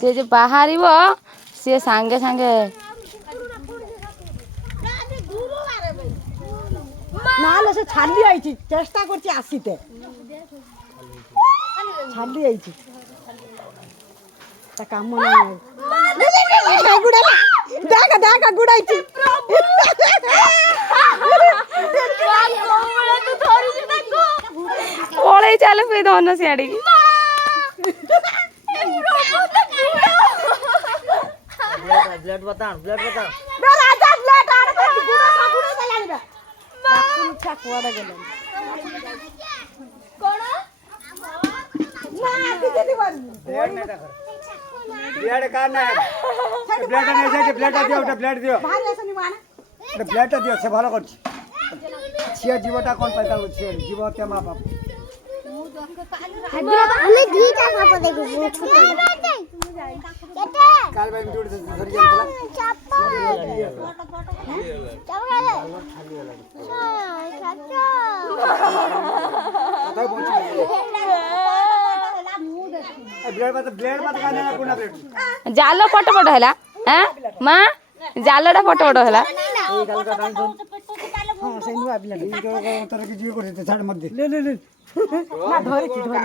से जो बाहर सी सांगे सांगे ना से छाड़ी आई चेष्टा कर आसीते छाड़ी आई काम देख देख गुड़ाई पड़े चल पे धन सियाड़ी ब्लड बता ब्लड बता राजा ब्लड आड़ पे गुड़ा गुड़ा चलानी बा बापू इच्छा कोड़ा गेलन कोण ना किती दिवस ब्लड ना कर ब्लड का ना ब्लड नहीं जाके ब्लड दियो ओटा ब्लड दियो भारी असनी माना ब्लड दियो से भालो करछि छिया जीवटा कोन पैसा छिया जीव ते मां बाप हमें दीटा पापा देखो छोटा केते काल भाई जोड़ दे धरि जातला चापा चापा काय बोलछि ब्लड मत खाने ना पुना ब्लड जाल पट पट है माँ जालटा पट पट है हां से नुआ ब्लड तर की जीव करते छाड़ मत दे ले ले ले ना धरि छी धरि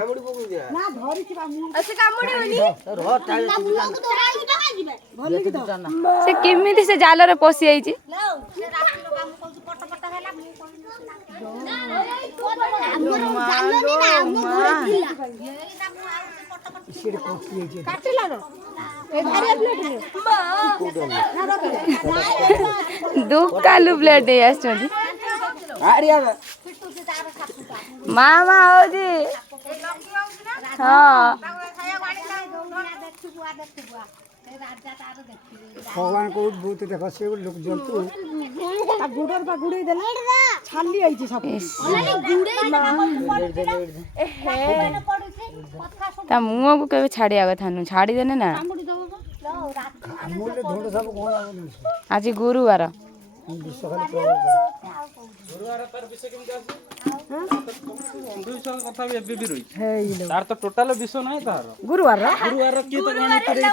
ना धरि छी बा मु ऐसे कामुडी होनी रो टाळे भले की तो से केमिति से जाल रे पसी आई छी से राती रो काम कहू पट पट हैला मु कहू जालनी ना मु घरे थिला सिर कोकी है काटिला रो ए धारिया ब्लड ले ना रख दुकालु ब्लेड दे आछी आरिया मामा हो जी हां भगवान को बहुत देखा से लोग जंतु ता गुडर बा गुडे देला छाली आई छी सब ता मुंह को केबे छाड़िया कथा नु छाड़ी देने ना मूल्य धोड़ सब कोन आज गुरुवार विश्व खाली गुरुवार तार विषय केम जास 200 कथा भी एबे भी रही हेइलो तार तो टोटल विषय नाही तार गुरुवार गुरुवार की तो गणी करे ता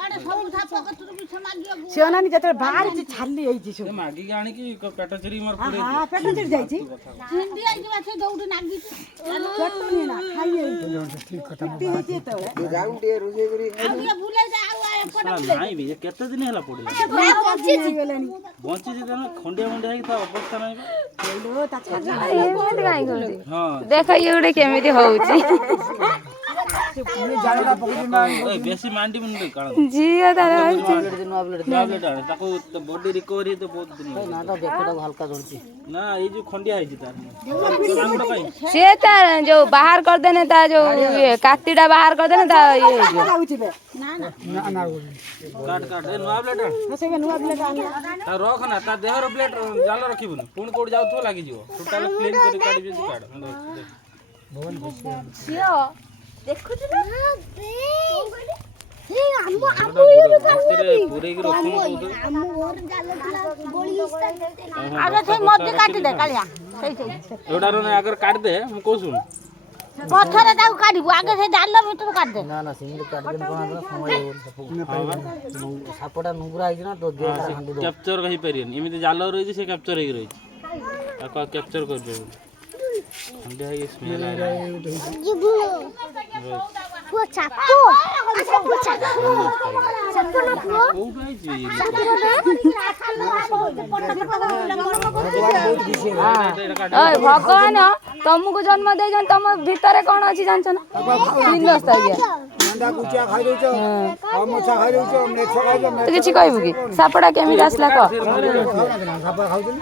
पाठ पूरे विषय से अनानी जते बाहर छी छाली आई छी ते मागी गाणी की पेट चरी मार पूरे हां पेट चढ़ जाई छी हिंदी आई बा से दौड़ नागी पेट नहीं ना खाई आई ठीक कथा पीती तो जाउंटे रोजे करी आगे भूले जा नाही भी केते दिन हला पड़िला बची गलानी बंची जे ना खंडिया मुंडिया की ता अवस्था नाही हेइलो ता छाली एमिति काई करती हां देख ये उडे केमिति होउची जालटा पकड़ी ना ओए बेसी मांडी मुंडी काण जिया तारा टैबलेट आने ताको बॉडी रिकवरी तो बहुत दिन ना तो देखो हल्का जोड़ती ना ये जो खंडिया है जी तार लांगड़ काई से तार जो बाहर कर देने ता जो ये कातीडा बाहर कर देने ता ये जो लाउची बे ना काट काट ए नुआ प्लेट से नुआ ब्लड आनी ता रख ना ता देहर प्लेट जाल रखिबुन पुण कोड जाउथो लागि जिवो टोटल क्लीन करी काडी भी काड सियो देखु छु ना हे हम पूरे की रखुन को हम और जाल गोली आगे से मध्य काटी दे कालिया सही सही एडा रो ने अगर काट दे हम को सुन पत्थर ताऊ काटिबु आगे से जाल भीतर काट दे ना ना सिंगल काट दिन कोना समय सापटा नुगरा है ना तो दे हांडी दो कैप्चर कहि परियन एमिति जाल रही से कैप्चर हे रही आ कैप्चर कर दे हंडे है स्मेल आ रहा है वो चापो अच्छा वो चापो ना पुओ ओ गाई जी ओए भगवान तुमको जन्म दे जन तुम भीतर कोन अछि जान छ ना तीन बस्ता गया अंडा कुचिया खाइ रहौ छ हम मछा खाइ रहौ छ मेछ खाइ छ तो किछि कहबु की सापड़ा केमिति आसला क खापा खाउदिन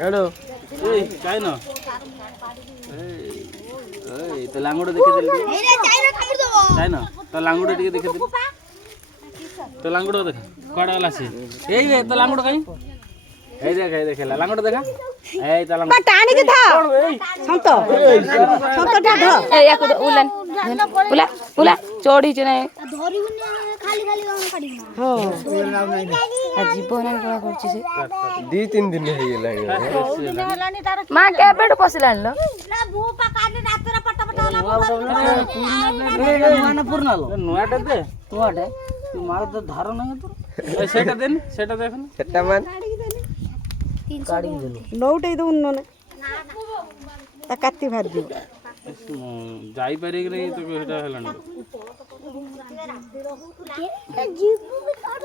हेलो ए काई न ए तो लांगुड़ देखे देली काई न तो लांगुड़ देखे देली तो लांगुड़ देख कोडा वाला से ए तो लांगुड़ काई ए देखेला लांगुड़ देखा ए तो लांगुड़ टाणी के था संत संत धा ए याको उलन उला उला चोड़ी छ नै धरी ଜୀବନ କଳା କରୁଛି ସେ 2-3 ଦିନ ହେଇଗଲାଣି ମା କେବେଠୁ ପଶିଲାଣି ଲୋ ନୂଆଟା ଦେ ନୂଆଟା ମାଳ ତ ଧାର ନାହିଁ ତୋର ସେଇଟା ଦେନି ସେଇଟା ଦେଖନି ସେଟା ମାନ କାଢିକି ଦେଲୁ ନଉଟେଇ ଦଉନ ନନେ ତା କାତି ଭାରି ଯିବ ଯାଇପାରିକି ନାହିଁ ତ ସେଇଟା ହେଲାଣି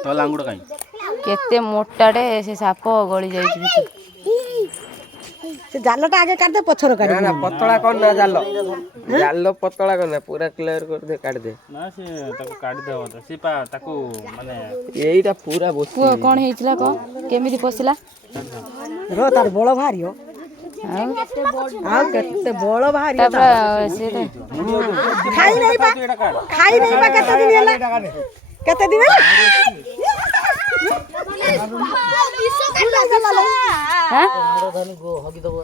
ତ ଲାଙ୍ଗୁଡ଼ କାହିଁ କେତେ ମୋଟାଟେ ସେ ସାପ ଗଳି ଯାଇଛି ଭିତରେ ସେ ଜାଲଟା ଆଗେ କାଢିଦେ ପଛର କାଢି ନା ପତଳା କର ନା ଜାଲ ପତଳା କର ନା ପୁରା କ୍ଲିୟର କରିଦେ କାଢିଦେ ନା ସେ ତାକୁ କାଢିଦେବ ତ ସେ ପା ତାକୁ ମାନେ ଏଇଟା ପୁରା ବସି ପୁଅ କଣ ହେଇଥିଲା କହ କେମିତି ପଶିଲା ର ତାର ବଳ ବାହାରିବ ଆଉ କେତେ ବଳ ବାହାରିବ ତାପରେ ସେ ଖାଇ ନାହିଁ ପା କେତେ ଦିନ ହେଲା କେତେ ଦିନ ହେଲା ହଗି ଦବ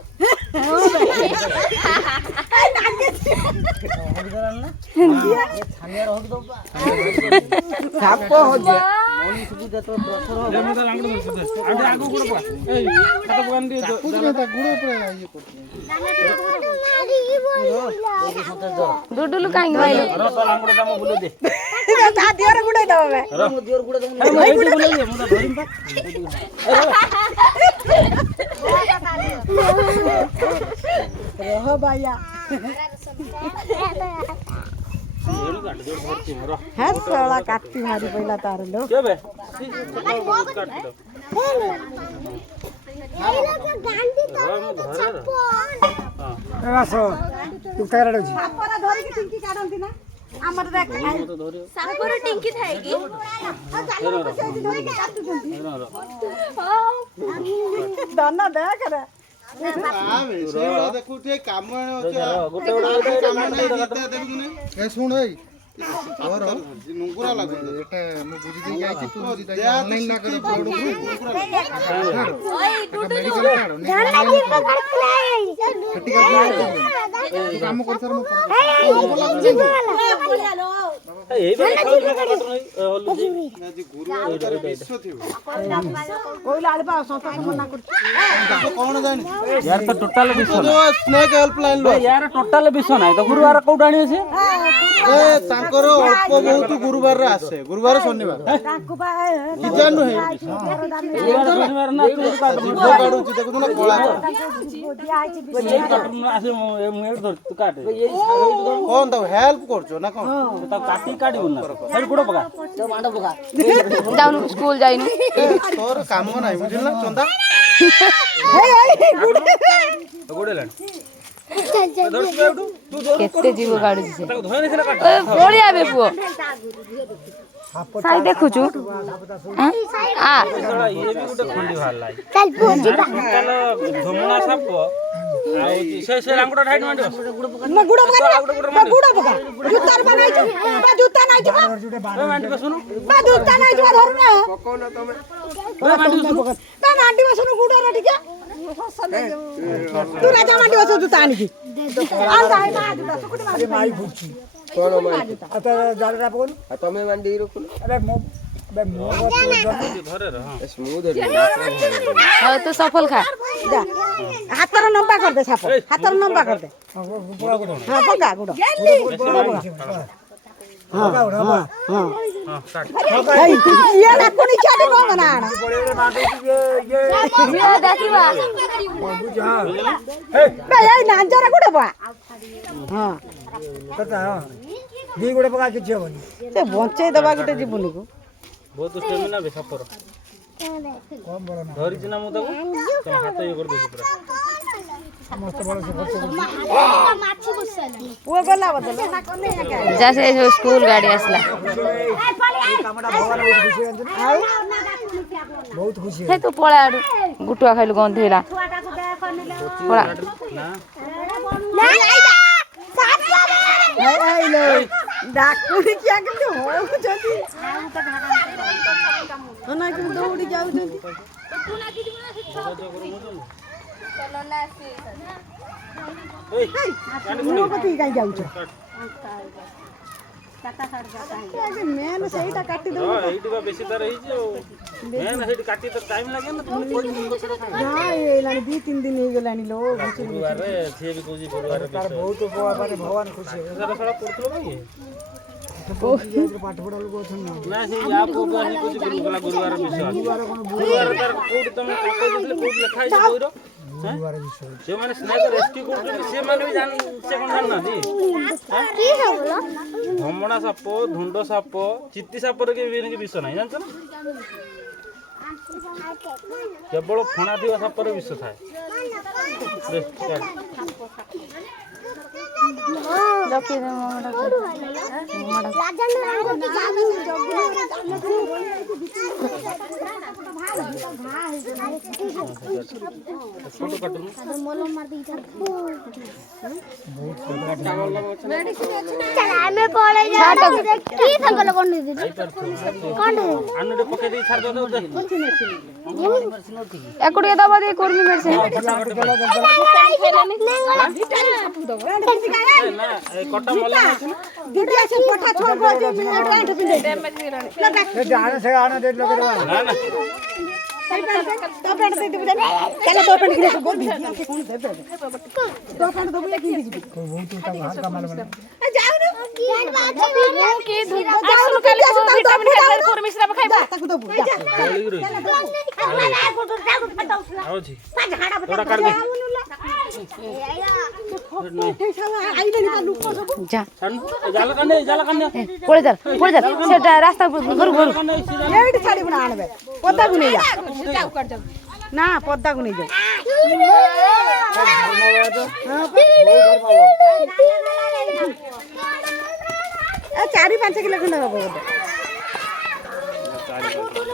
ସାପ ହଜି ଡୁଡୁଲୁ କାହିଁକି ଭାଇ ତା ଦିହରେ ଗୁଡେଇ ଦବ ରହ ବାୟା ହେ ଶଳା କାଟି ଭାରି ପଇଲା ତାର ଲୋ ଧରିକି ଟିଙ୍କି କାଢନ୍ତି ନା ଆମର ସାପର ଟିଙ୍କି ଥାଏ କି ଦନ ଦେଖରେ ଶୁଣ ନୁଙ୍ଗୁରା ଲାଗୁଛି ଏଟା ମୁଁ ବୁଝି ଦେଇ ଯାଇଛି ତୁ ବୁଝି ଦେଇ ଅନଲାଇନ ନା କରି ବ୍ଲଡ କାମ କରିସାର ମୁଁ କଣ ଜାଣି यार तो टोटल विष ସ୍ନେକ୍ ହେଲ୍ପଲାଇନ୍ लो यार टोटल विष नाही तो गुरुवार कोड आणी আছে ତାଙ୍କର ଅଳ୍ପ ବହୁତ ଗୁରୁବାରରେ ଆସେ ଗୁରୁବାର ଶନିବାର କି ଜାଣୁ ହେ गुरुवार शनिवार ना तू ଜୀବ କାଢୁଛି ଦେଖୁଛୁ ନା କଳା आसे मुए धर तू काट କଣ ତାକୁ ହେଲ୍ପ କରୁଛ ନା କଣ तो काटी काढिबो ना हेड गुडो पका ମାଣ୍ଡ ପକା ଯାଉନୁ ସ୍କୁଲ ଯାଇନୁ ତୋର କାମ ନାହିଁ ବୁଝିଲ ନା ଚନ୍ଦା गुडेलान କେତେ ଜୀବ କାଢୁଛି ସେ ତାକୁ ଧୋଇ ନେଇଥିଲା କାଟ ପଳିଆ ବେ ପୁଅ ସାଇ ଦେଖୁଛୁ ଆ ତୋଳା ଇଏ ବି ଗୋଟେ ଖଣ୍ଡି ବାହାରଲା ଚାଲ ଟୋଟାଲ ଧମଣା ସାପ ଆଉ ସେ ରାଙ୍ଗୁଡା ଢାଇଟ ମାଣ୍ଡିବ ଗୁଡ ପକା ଜୁତାର ବନାଇଛୁ ଜୁତା ନାଇଛୁ ମାଣ୍ଡିବ ଶୁଣୁ ଜୁତା ନାଇଛୁ ଧରୁ ନା ପକଉନ ତମେ ତା ନାଣ୍ଡି ବସୁନ ଗୁଡରେ ଟିକେ ତୁ ରାଜା ମାଣ୍ଡି ବସୁ ଜୁତା ଆଣିକି ଆଉ ଯାଇ ମା ଜୁତା ସୁକୁଟି ମାଇ ଭୁଛି କଣ ମାଣ୍ଡି ଆତ ଜାଲଟା ପକଉନ ଆଉ ତମେ ମାଣ୍ଡି ରଖୁନ ଆରେ ମୋ ଧରେ ରହ ସ୍ମୁଥ ହଉ ତୁ ସଫଲ ଖା ଯା ହାତର ଲମ୍ବା କରିଦେ ସାପ ହାତର ଲମ୍ବା କରିଦେ ହଁ ପକା ଗୁଡ ଇଏ ଡାକୁନି ଛାଡି କଣ ନା ଦେଖିବା ଏଇ ନାଞ୍ଜର ଗୁଡ ପା ହଁ ଦି ଗୁଡ ପକା କିଛି ହବନି ସେ ବଞ୍ଚେଇ ଦବା ଗୋଟେ ଜୀବନକୁ ବହୁତ ଷ୍ଟେମିନା ବେ ସାପର ଧରିଛି ନା ମୁଁ ତାକୁ ତ ହାତ ଇଏ କରିଦେଉଛି ପୁରା ପୁଅ ଗଲା ବଦଲ ଯା ସେ ସ୍କୁଲ ଗାଡି ଆସିଲା ବହୁତ ଖୁସି ହେ ତୁ ପଳା ଆଡୁ ଗୁଟୁଆ ଖାଇଲୁ ଗନ୍ଧେଇଲା ପଳା ଡାକୁନି କିଆ କେମିତି ହଉଛନ୍ତି ଦୌଡ଼ି ଯାଉଛନ୍ତି ମୋ କତିକି କାହିଁ ଯାଉଛ ମେନ୍ ସେଇଟା କାଟି ଦଉ ଏଇଠି ବା ବେଶୀ ତାର ହେଇଛି ଆଉ ମେନ୍ ସେଇଠି କାଟି ତ ଟାଇମ୍ ଲାଗେ ନା ତମକୁ ହେଇଗଲାଣି 2-3 ଦିନ ହେଇଗଲାଣି ଲୋ ଗୁରୁବାରରେ ସିଏ ବି କହୁଛି ଗୁରୁବାରରେ ବହୁତ ମାନେ ଭଗବାନ ଖୁସି ହେବେ। ସାରା ସାରା ପଡୁଥିଲ କି ପାଠ ପଢା ଲୋକ ଅଛନ୍ତି ନା। ନା ସେ ୟା ପୂର୍ବ ହିଁ କହୁଛି ଗୁରୁବାର ଗୁରୁବାର ବିଷୟ ଗୁରୁବାର ତାର କୋଉଠି ତମେ କାଗଜ ଦେଇଥିଲେ କୋଉଠି ଲେଖା ହେଇଛି ବହିର ଯେଉଁମାନେ ସ୍ନେକ ରେସ୍କ୍ୟୁ କରୁଛନ୍ତି ସେମାନେ ବି ସେ କ'ଣ ଜାଣିନାହାନ୍ତି ଧମଣା ସାପ ଧୁଣ୍ଡ ସାପ ଚିତି ସାପରେ କି ବିଷ ନାହିଁ ଜାଣିଛ ନା କେବଳ ଫଣା ଥିବା ସାପରେ ବିଷ ଥାଏ ଫଟୋ କାଟୁନୁ ଆମେ ପଳେଇ ଯାଉ କି ସଙ୍କଲ କୋନ ଦିଦି ଆନୁଟେ ପକେଇ ଦେଇ ଛାଡି ଦଉ ଏକୁଟିଆ ଦବା ଦେଇ କୁର୍ମି ମେଡିସିନ ନା ଏ କଟା ମଲା ଅଛି ନା ଆଣ ସେ ଆଣ ଦେଇ ଲୋକ ନା ନା ଆଉଛି ତୋଡ଼ା କାଢି ଦେ যা ଜାଲ କାଢି পড়ে যা সেটা রাস্তা ঘর ঘর ଏଇଠି ଛାଡ଼ିବୁ ନା ଆଣବେ ପଦାକୁ ନେଇ ଯା ନା ପଦାକୁ ନେଇ ଯାଉ 4-5 କିଲୋ ଖଣ୍ଡେ ହବ ବୋଧେ।